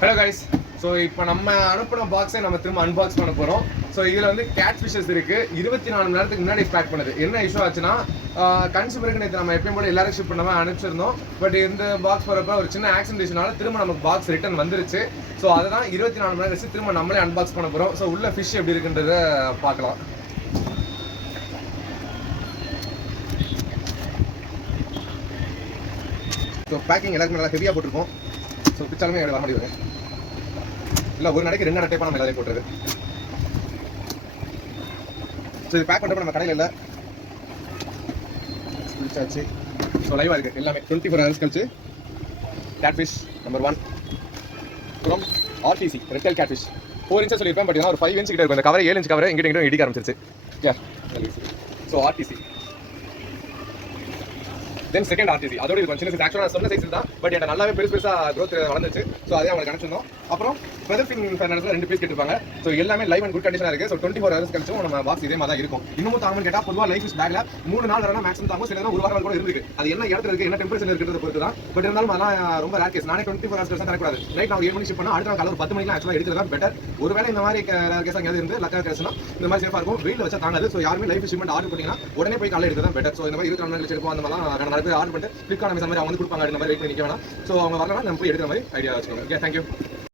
Hello guys. So இப்போ நம்ம அனுப்பின பாக்ஸை நம்ம திரும்ப அன்பாக்ஸ் பண்ண போகிறோம். ஸோ இதில் வந்து கேட் ஃபிஷஸ் இருக்குது. 24 மணி நேரத்துக்கு முன்னாடி பேக் பண்ணுது. என்ன இஷ்யூ ஆச்சுன்னா கன்சூமருக்கு நேற்று நம்ம எப்பயும் போல எல்லாரும் ஷிப் பண்ணாமல் அனுப்பிச்சிருந்தோம். பட் இந்த பாக்ஸ் போகிறப்ப ஒரு சின்ன ஆக்சிடென்ட்னால திரும்ப நமக்கு பாக்ஸ் ரிட்டர்ன் வந்துருச்சு. ஸோ அதை தான் 24 மணி நேரம் கழிச்சு திரும்ப நம்மளே அன்பாக்ஸ் பண்ண போகிறோம். ஸோ உள்ள ஃபிஷ் எப்படி இருக்குன்றத பார்க்கலாம். ஸோ பேக்கிங் எல்லாருக்குமே நல்லா ஹெவியாக போட்டிருக்கோம். ஸோ பிச்சாலுமே வர முடியாது. இல்லை ஒரு நாளைக்கு 2 டைப்பாக நம்ம எல்லாத்தையும் போட்டுருது. ஸோ இது பேக் பண்ணுறப்ப நம்ம கடையில் இல்லை பிடிச்சாச்சு. ஸோ லைவாக இருக்குது எல்லாமே 24 hours கழிச்சு. Catfish number 1 from RTC redtail catfish. 4 inches சொல்லியிருப்பேன். பட் ஒரு 5 inch கிட்ட இருக்கும். இந்த கவரை 7 inch கவரை எங்கிட்ட இடிக்க ஆரம்பிச்சிருச்சு. So RTC then second RTC. அதோட இது கொஞ்சம் சின்ன ஆக்சுவலாக சொன்ன சைஸ் தான். பட் எனக்கு நல்லாவே பெருசாக க்ரோத் வளர்ந்துச்சு. ஸோ அதே அவங்களுக்கு அனுப்பிச்சிருந்தோம். அப்புறம் ஃபெதர்ஃபின் ஃபைனான்ஸில் 2 பீஸ் கேட்டுருப்பாங்க. ஸோ எல்லாமே லைவ் அண்ட் குட் கண்டிஷனாக இருக்குது. ஸோ 24 hours கழிச்சும் நம்ம பாக்ஸ் இதே மாதிரி தான் இருக்கும். இன்னமும் தாங்கன்னு கேட்டால் பொதுவாக லைஃப் ஃபிஷ் பேக்கில் 3 நாள் வரணும் மேக்ஸிமம் தாங்கும். சில ஒரு வாரம் கூட இருக்கு. அது என்ன இடத்துல இருக்குது, என்ன டெம்பரேச்சர் இருக்கிறத பொறுத்து தான். பட் இருந்தாலும் அதெல்லாம் ரொம்ப ரேர் கேஸ். நானே 24 hours தான் தரக்கூடாது. நைட் நான் 7 மணிக்கு ஷிப் பண்ணால் அடுத்த நாள் காலையில் 10 மணிக்கு ஆக்சுவலாக எடுக்கிறது தான் பெட்டர். ஒருவேளை இந்த மாதிரி கேஸ் எங்கேயாவது இருந்து லக்கா கேஸ்னா இந்த மாதிரி சேஃபாக இருக்கும். வெயில் வச்சா தாங்காது. ஸோ யாருமே லைஃப் ஷிப்மெண்ட் ஆர்டர் பண்ணிங்கன்னா உடனே போய் காலையில் எடுக்கிறது தான் பெட்டர். ஸோ இந்த மாதிரி 24 மணி நேரம் எடுப்போம். அந்த மாதிரிலாம் நிறைய பேர் ஆர்டர் பண்ணிட்டு ஃபிளிப்கார்ட் மாதிரி அவங்க வந்து கொடுப்பாங்க. இந்த மாதிரி வெயிட் பண்ணிக்க வேணாம். ஸோ அவங்க வரலாம் நம்ம போய் எடுக்கிற மாதிரி ஐடியா வச்சுக்கோங்க. Okay, thank you.